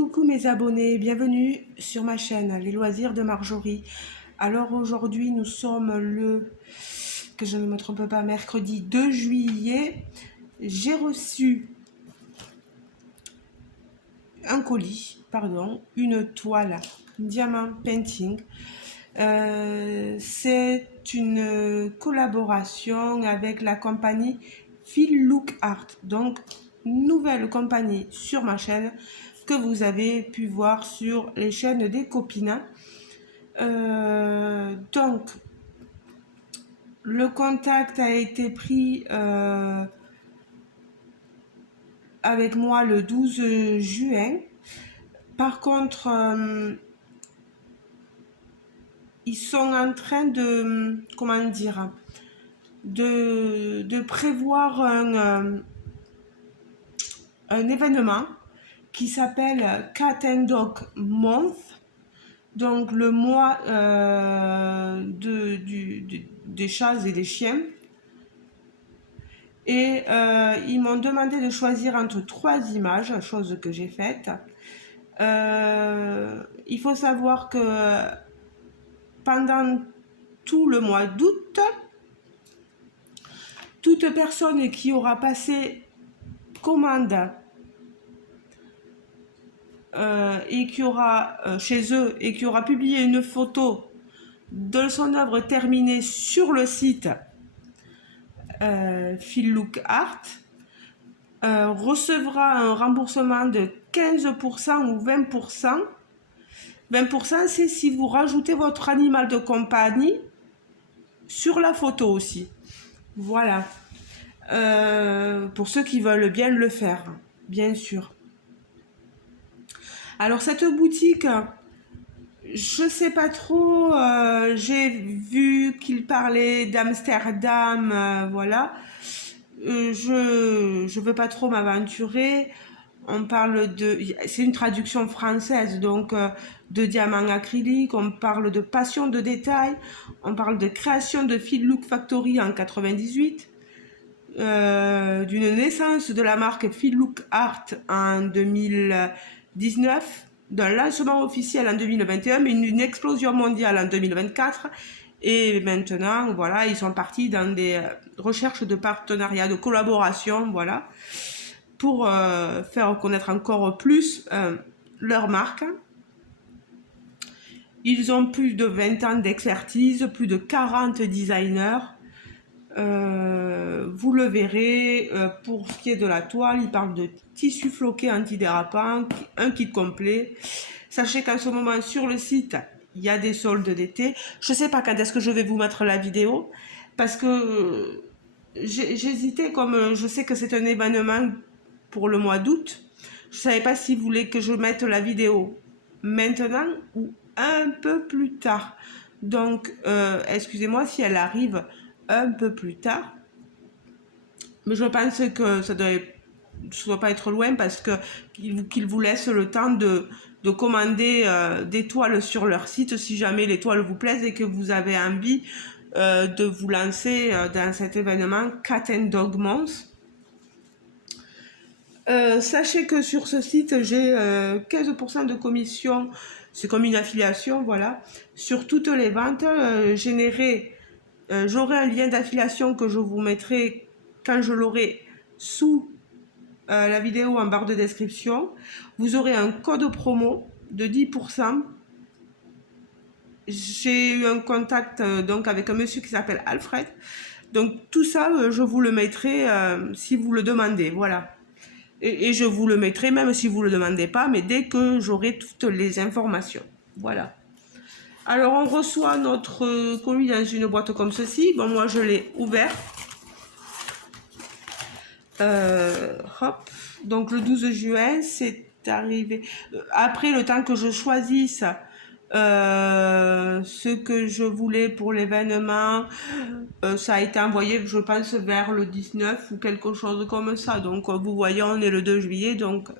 Coucou mes abonnés, bienvenue sur ma chaîne Les Loisirs de Marjorie. Alors aujourd'hui nous sommes que je ne me trompe pas, mercredi 2 juillet. J'ai reçu une toile Diamant Painting. C'est une collaboration avec la compagnie Feel Look Art. Donc nouvelle compagnie sur ma chaîne que vous avez pu voir sur les chaînes des copines. Donc le contact a été pris avec moi le 12 juin. Par contre, ils sont en train de, comment dire, de prévoir un événement qui s'appelle Cat and Dog Month, donc le mois des chats et des chiens. Et ils m'ont demandé de choisir entre 3 images, chose que j'ai faite. Il faut savoir que pendant tout le mois d'août, toute personne qui aura passé commande et qui aura chez eux et qui aura publié une photo de son œuvre terminée sur le site Feel Look Art recevra un remboursement de 15% ou 20%. 20% c'est si vous rajoutez votre animal de compagnie sur la photo aussi. Voilà. Pour ceux qui veulent bien le faire, bien sûr. Alors cette boutique, je sais pas trop, j'ai vu qu'il parlait d'Amsterdam, voilà. Je veux pas trop m'aventurer. On parle de, c'est une traduction française, donc de diamants acryliques, on parle de passion de détail, on parle de création de Feel Look Factory en 98, d'une naissance de la marque Feel Look Art en 2019, d'un lancement officiel en 2021, mais une explosion mondiale en 2024. Et maintenant, voilà, ils sont partis dans des recherches de partenariat, de collaboration, voilà, pour faire connaître encore plus leur marque. Ils ont plus de 20 ans d'expertise, plus de 40 designers. Vous le verrez, pour ce qui est de la toile, ils parlent de tissu floqué antidérapant, un kit complet. Sachez qu'en ce moment sur le site, il y a des soldes d'été. Je ne sais pas quand est-ce que je vais vous mettre la vidéo, parce que j'hésitais, comme je sais que c'est un événement pour le mois d'août. Je ne savais pas si vous voulez que je mette la vidéo maintenant ou un peu plus tard. Donc, excusez-moi si elle arrive un peu plus tard. Mais je pense que ça ne doit pas être loin, parce que qu'ils vous laissent le temps de commander des toiles sur leur site si jamais les toiles vous plaisent et que vous avez envie de vous lancer dans cet événement Cat and Dog Month. Sachez que sur ce site, j'ai 15% de commission, c'est comme une affiliation, voilà, sur toutes les ventes générées. J'aurai un lien d'affiliation que je vous mettrai quand je l'aurai sous la vidéo en barre de description. Vous aurez un code promo de 10%. J'ai eu un contact donc avec un monsieur qui s'appelle Alfred. Donc tout ça, je vous le mettrai si vous le demandez, voilà. Et je vous le mettrai même si vous ne le demandez pas, mais dès que j'aurai toutes les informations. Voilà. Alors on reçoit notre colis dans une boîte comme ceci. Bon, moi je l'ai ouvert. Hop. Donc le 12 juin, c'est arrivé. Après, le temps que je choisisse ce que je voulais pour l'événement, ça a été envoyé, je pense, vers le 19 ou quelque chose comme ça. Donc vous voyez, on est le 2 juillet, donc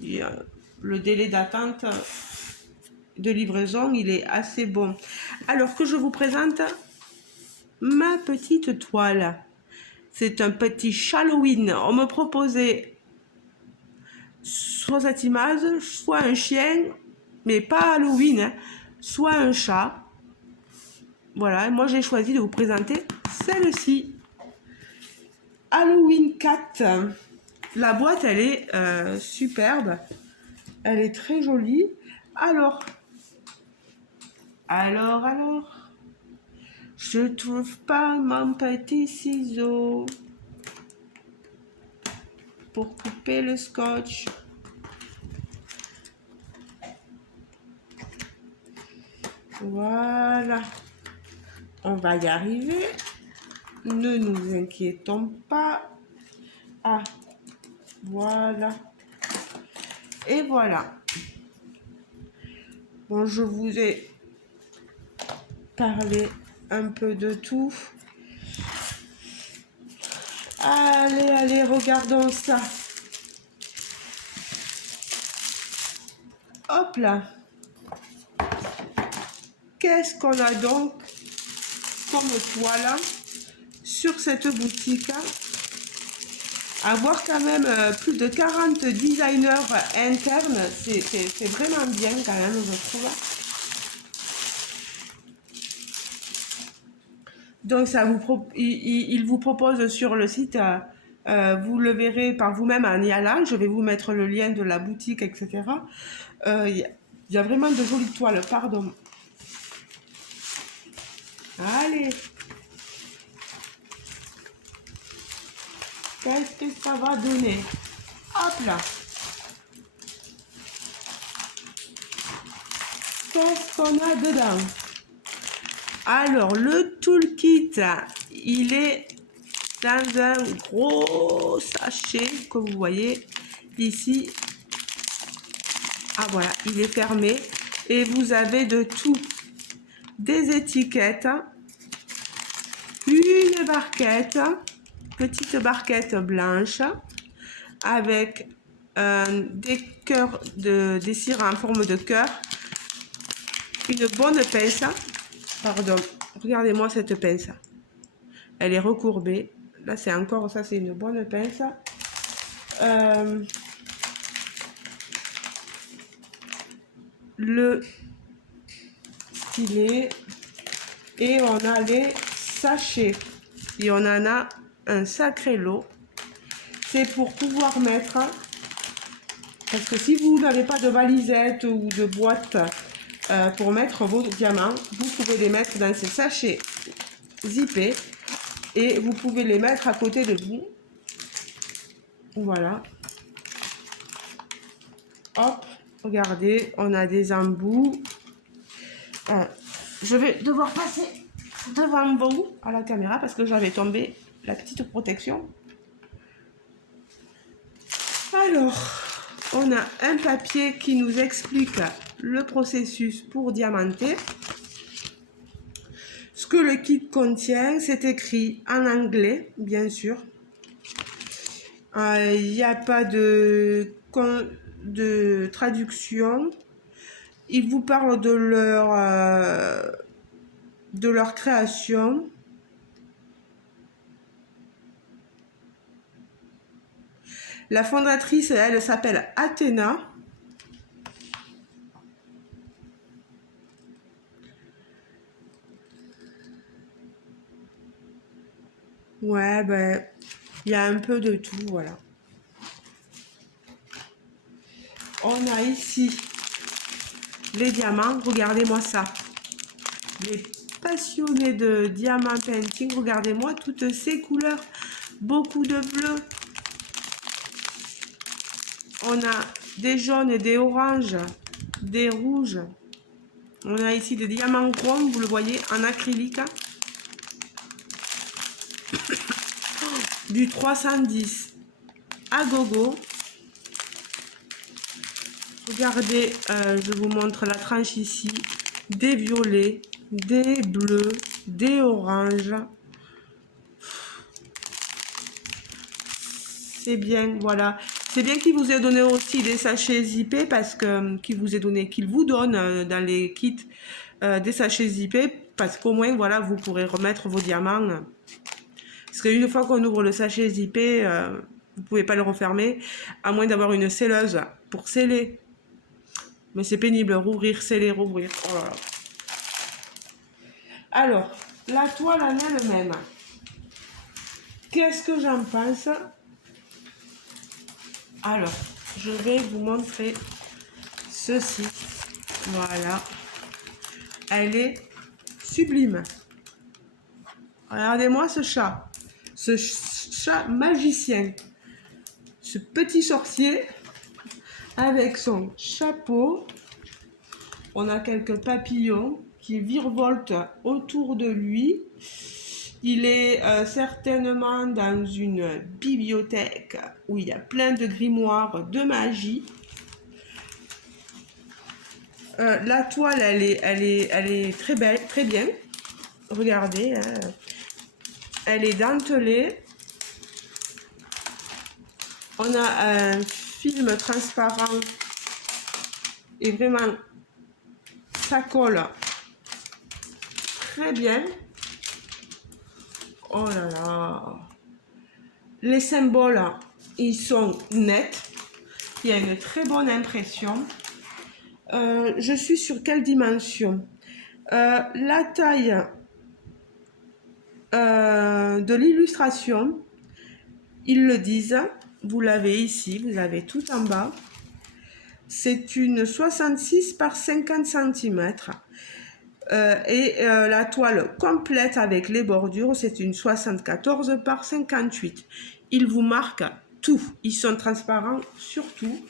le délai d'attente de livraison, il est assez bon. Alors que je vous présente ma petite toile. C'est un petit Halloween. On me proposait soit cette image, soit un chien, mais pas Halloween, hein, soit un chat. Voilà, moi j'ai choisi de vous présenter celle-ci. Halloween Cat. La boîte, elle est superbe. Elle est très jolie. Alors, je trouve pas mon petit ciseau pour couper le scotch. Voilà. On va y arriver. Ne nous inquiétons pas. Ah, voilà. Et voilà. Bon, je vous ai parlé un peu de tout. Allez, regardons ça. Hop là. Qu'est-ce qu'on a donc comme toile sur cette boutique? Avoir quand même plus de 40 designers internes, c'est vraiment bien quand même, je trouve. Donc il vous propose sur le site, vous le verrez par vous-même en y allant, je vais vous mettre le lien de la boutique, etc. Il y a vraiment de jolies toiles, pardon. Allez. Qu'est-ce que ça va donner? Hop là. Qu'est-ce qu'on a dedans? Alors, le toolkit, il est dans un gros sachet que vous voyez ici. Ah voilà, il est fermé et vous avez de tout. Des étiquettes, une barquette, petite barquette blanche avec des cœurs, des cires en forme de cœur, une bonne pince. Pardon, regardez-moi cette pince. Elle est recourbée. Là, c'est encore ça, c'est une bonne pince. Le stylet. Et on a les sachets. Et on en a un sacré lot. C'est pour pouvoir mettre... Parce que si vous n'avez pas de valisette ou de boîte pour mettre vos diamants, vous pouvez les mettre dans ces sachets zippés et vous pouvez les mettre à côté de vous. Voilà. Hop, regardez, on a des embouts. Je vais devoir passer devant vous à la caméra parce que j'avais tombé la petite protection. Alors, on a un papier qui nous explique le processus pour diamanter. Ce que le kit contient, c'est écrit en anglais, bien sûr. Il n'y a pas de traduction. Ils vous parlent de leur création. La fondatrice, elle s'appelle Athéna. Ouais, ben, il y a un peu de tout, voilà. On a ici les diamants, regardez-moi ça. Les passionnés de diamant painting, regardez-moi toutes ces couleurs, beaucoup de bleu. On a des jaunes et des oranges, des rouges. On a ici des diamants chrome, vous le voyez, en acrylique. Du 310 à gogo. Regardez, je vous montre la tranche ici. Des violets, des bleus, des oranges. C'est bien, voilà. C'est bien qu'il vous ait donné aussi des sachets zippés parce que qu'il vous donne dans les kits des sachets zippés parce qu'au moins, voilà, vous pourrez remettre vos diamants. Parce qu'une fois qu'on ouvre le sachet zippé, Vous pouvez pas le refermer, à moins d'avoir une scelleuse pour sceller. Mais c'est pénible, rouvrir, sceller, rouvrir. Oh là là. Alors, la toile en elle-même. Qu'est-ce que j'en pense? Alors, je vais vous montrer ceci. Voilà. Elle est sublime. Regardez-moi ce chat. Ce chat magicien. Ce petit sorcier avec son chapeau. On a quelques papillons qui virevoltent autour de lui. Il est certainement dans une bibliothèque où il y a plein de grimoires de magie. La toile, elle est très belle, très bien. Regardez, hein. Elle est dentelée. On a un film transparent et vraiment, ça colle très bien. Oh là là. Les symboles, ils sont nets. Il y a une très bonne impression. Je suis sur quelle dimension? La taille de l'illustration, ils le disent. Vous l'avez ici, vous l'avez tout en bas. C'est une 66 par 50 cm. La toile complète avec les bordures, c'est une 74 par 58. Ils vous marquent tout. Ils sont transparents sur tout.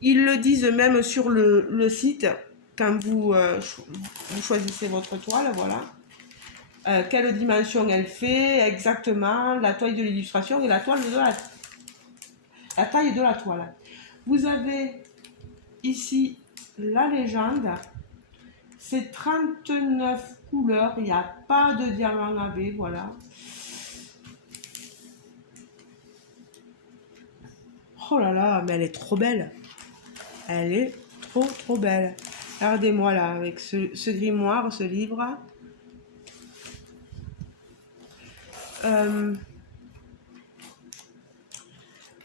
Ils le disent même sur le site quand vous choisissez votre toile, voilà. Quelle dimension elle fait exactement, la taille de l'illustration et la taille de la toile. Vous avez ici la légende. C'est 39 couleurs, il n'y a pas de diamant AB, voilà. Oh là là, mais elle est trop belle. Elle est trop belle. Regardez-moi là, avec ce grimoire, ce livre.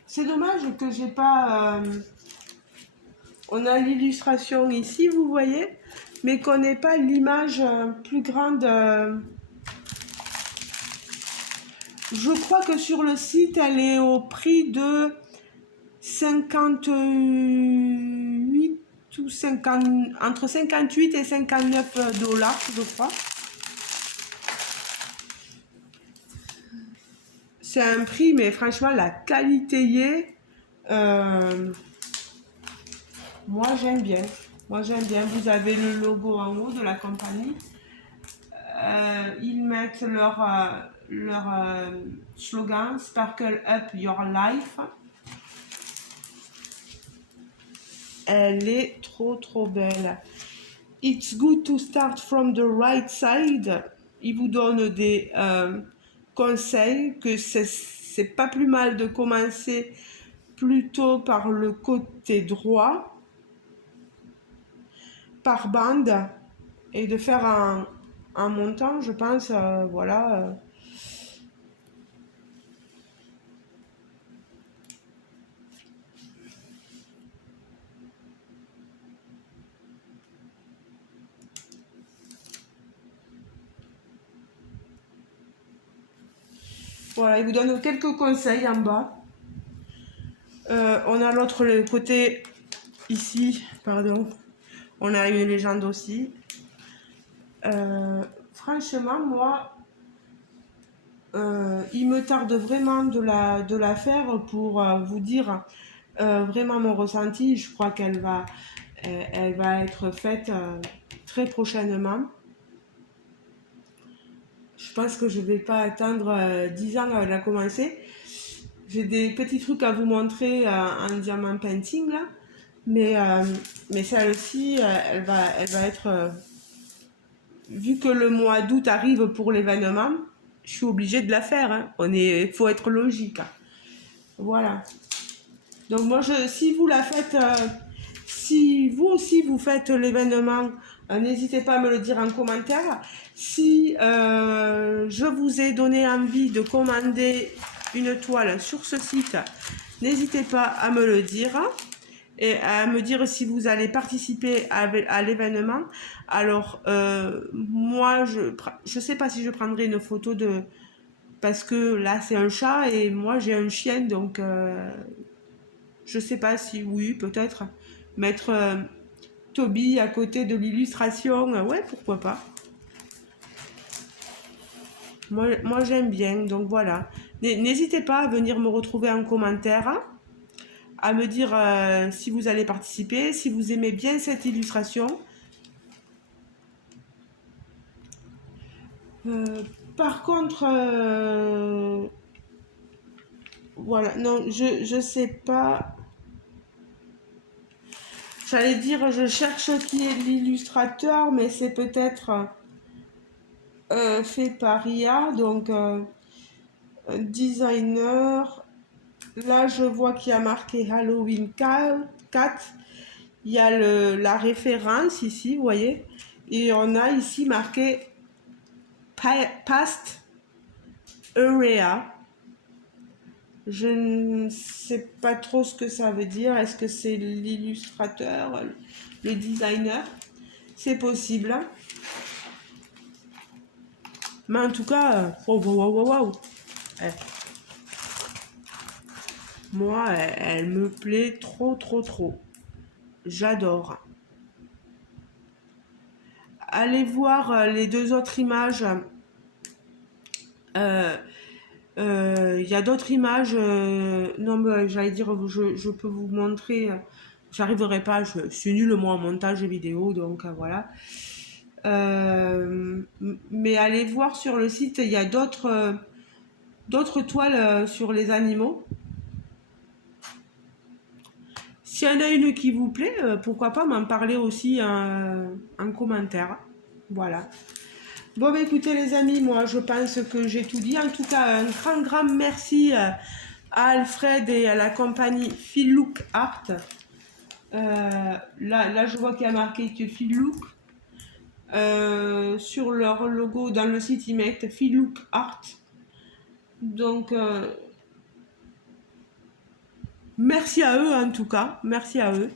C'est dommage que j'ai pas... on a l'illustration ici, vous voyez, mais qu'on n'ait pas l'image plus grande. Je crois que sur le site, elle est au prix de 58 ou 50, entre 58 et 59 $, je crois. C'est un prix, mais franchement, la qualité y est. Moi, j'aime bien. Moi, j'aime bien. Vous avez le logo en haut de la compagnie. Ils mettent leur slogan Sparkle Up Your Life. Elle est trop belle. It's good to start from the right side. Il vous donne des conseils que c'est pas plus mal de commencer plutôt par le côté droit, par bande, et de faire un montant, je pense, voilà. Voilà, il vous donne quelques conseils en bas. On a l'autre côté ici, pardon. On a une légende aussi. Franchement, moi, il me tarde vraiment de la faire pour vous dire vraiment mon ressenti. Je crois qu'elle va être faite très prochainement. Je pense que je ne vais pas attendre 10 ans avant de la commencer. J'ai des petits trucs à vous montrer en diamant painting là, mais celle-ci, elle va être... vu que le mois d'août arrive pour l'événement, je suis obligée de la faire. Hein. Faut être logique. Hein. Voilà. Donc moi, si vous la faites, si vous aussi vous faites l'événement, n'hésitez pas à me le dire en commentaire. Si je vous ai donné envie de commander une toile sur ce site, n'hésitez pas à me le dire et à me dire si vous allez participer à l'événement. Alors, moi, je sais pas si je prendrai une photo de... Parce que là, c'est un chat et moi, j'ai un chien, donc je sais pas si oui, peut-être mettre Toby à côté de l'illustration. Ouais, pourquoi pas. Moi j'aime bien, donc voilà. N'hésitez pas à venir me retrouver en commentaire, à me dire si vous allez participer, si vous aimez bien cette illustration. Euh, Par contre, voilà, non, je sais pas. J'allais dire, je cherche qui est l'illustrateur, mais c'est peut-être fait par IA, donc designer. Là, je vois qu'il y a marqué Halloween 4. Il y a la référence ici, vous voyez. Et on a ici marqué Past Area. Je ne sais pas trop ce que ça veut dire. Est-ce que c'est l'illustrateur, le designer? C'est possible. Mais en tout cas, wow. Eh, moi, elle me plaît trop. J'adore. Allez voir les deux autres images. Il y a d'autres images. Non, mais j'allais dire, je peux vous montrer. J'arriverai pas. Je suis nulle moi en montage vidéo, donc voilà. Mais allez voir sur le site. Il y a d'autres toiles sur les animaux. S'il y en a une qui vous plaît, pourquoi pas m'en parler aussi en commentaire. Voilà. Bon, bah, écoutez les amis, moi je pense que j'ai tout dit. En tout cas, un grand merci à Alfred et à la compagnie Phil Look Art. Là, je vois qu'il y a marqué que Phil Look. Sur leur logo, dans le site, ils mettent Phil Look Art. Donc, merci à eux en tout cas. Merci à eux.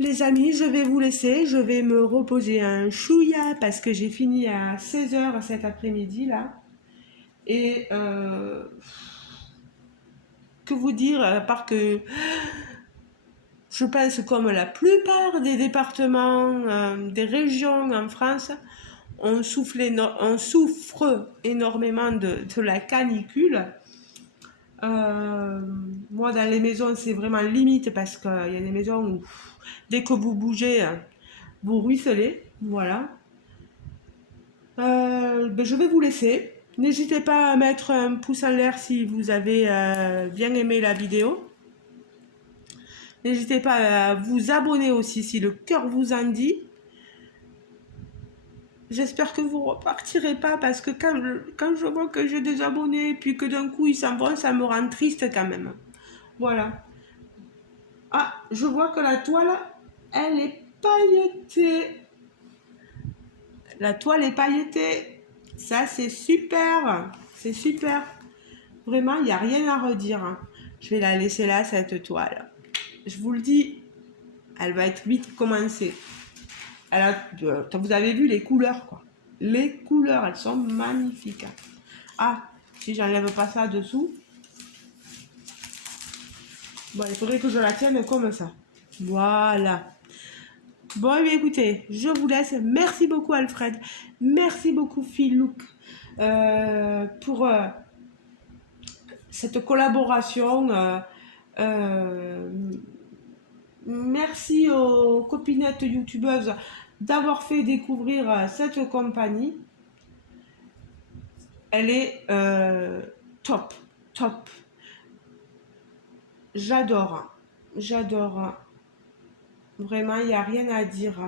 Les amis, je vais vous laisser. Je vais me reposer un chouïa parce que j'ai fini à 16h cet après-midi là. Et que vous dire, à part que je pense comme la plupart des départements, des régions en France, on souffre énormément de la canicule. Moi, dans les maisons, c'est vraiment limite parce qu'il y a des maisons où dès que vous bougez, vous ruisselez. Voilà. Ben, je vais vous laisser. N'hésitez pas à mettre un pouce en l'air si vous avez bien aimé la vidéo. N'hésitez pas à vous abonner aussi si le cœur vous en dit. J'espère que vous repartirez pas parce que quand je vois que j'ai des abonnés et puis que d'un coup ils s'en vont, ça me rend triste quand même. Voilà. Ah, je vois que la toile, elle est pailletée. La toile est pailletée. Ça, c'est super. C'est super. Vraiment, il n'y a rien à redire, hein. Je vais la laisser là, cette toile. Je vous le dis, elle va être vite commencée. Vous avez vu les couleurs, quoi. Les couleurs, elles sont magnifiques. Ah, si j'enlève pas ça dessous. Bon, il faudrait que je la tienne comme ça. Voilà. Bon, eh bien, écoutez, je vous laisse. Merci beaucoup, Alfred. Merci beaucoup, Phil Look, pour cette collaboration. Merci aux copinettes youtubeuses d'avoir fait découvrir cette compagnie. Elle est top. J'adore. Vraiment, il n'y a rien à dire.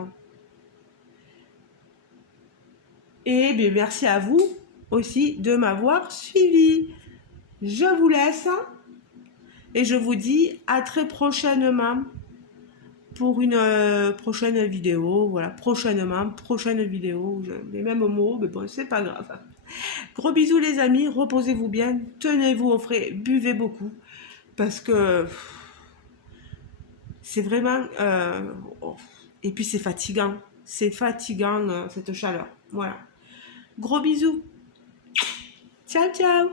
Et bien, merci à vous aussi de m'avoir suivi. Je vous laisse et je vous dis à très prochainement pour une prochaine vidéo. Voilà, prochainement, prochaine vidéo. Les mêmes mots, mais bon, c'est pas grave. Gros bisous les amis, reposez-vous bien, tenez-vous au frais, buvez beaucoup, parce que c'est vraiment... oh. Et puis c'est fatigant cette chaleur. Voilà. Gros bisous. Ciao, ciao.